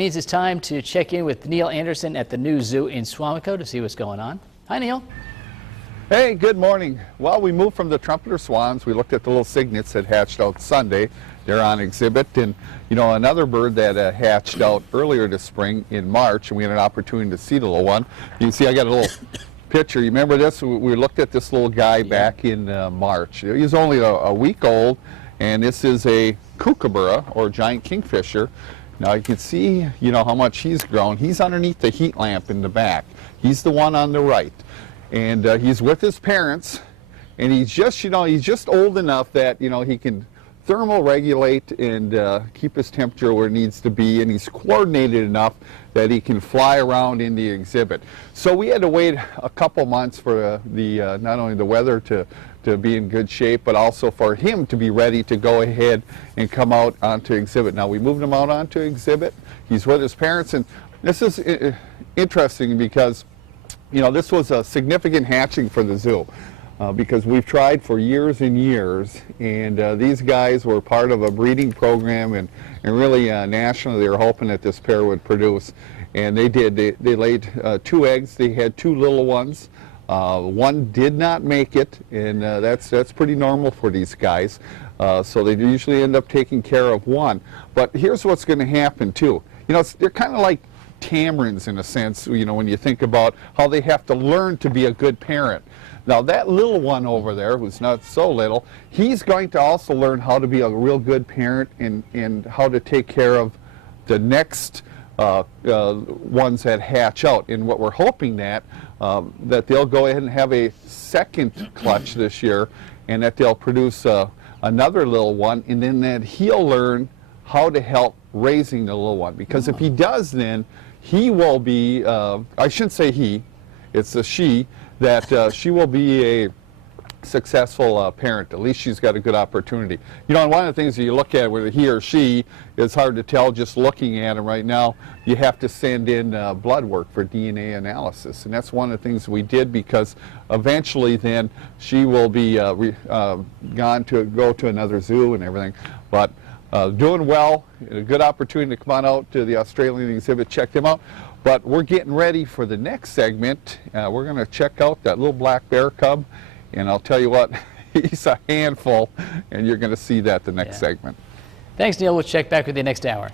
Means it's time to check in with Neil Anderson at the new zoo in Suamico to see what's going on. Hi, Neil. Hey, good morning. Well, we moved from the trumpeter swans. We looked at the little cygnets that hatched out Sunday. They're on exhibit. And, you know, another bird that hatched out earlier this spring in March, and we had an opportunity to see the little one. You can see I got a little picture. You remember this? We looked at this little guy back in March. He's only a week old, and this is a kookaburra, or giant kingfisher. Now you can see, you know, how much he's grown. He's underneath the heat lamp in the back. He's the one on the right. And he's with his parents, and he's just, you know, he's just old enough that, you know, he can thermoregulate and keep his temperature where it needs to be, and he's coordinated enough that he can fly around in the exhibit. So we had to wait a couple months for not only the weather to be in good shape, but also for him to be ready to go ahead and come out onto exhibit. Now we moved him out onto exhibit. He's with his parents, and this is interesting because, you know, this was a significant hatching for the zoo. Because we've tried for years and years, and these guys were part of a breeding program, and really nationally they were hoping that this pair would produce, and they did. They laid 2 eggs. They had 2 little ones. One did not make it, and that's pretty normal for these guys. So they usually end up taking care of one. But here's what's going to happen too. You know, they're kind of like tamarins in a sense, you know, when you think about how they have to learn to be a good parent. Now that little one over there, who's not so little, he's going to also learn how to be a real good parent and how to take care of the next ones that hatch out. And what we're hoping that they'll go ahead and have a second clutch this year, and that they'll produce another little one, and then that he'll learn how to help raising the little one. Because if he does, then he will be, I shouldn't say he, it's a she, that she will be a successful parent. At least she's got a good opportunity. You know, and one of the things that you look at, whether he or she, is hard to tell just looking at him right now. You have to send in blood work for DNA analysis, and that's one of the things we did, because eventually then she will be gone to go to another zoo and everything. But doing well, a good opportunity to come on out to the Australian exhibit, check them out. But we're getting ready for the next segment. We're going to check out that little black bear cub, and I'll tell you what, he's a handful, and you're going to see that the next segment. Thanks, Neil. We'll check back with you next hour.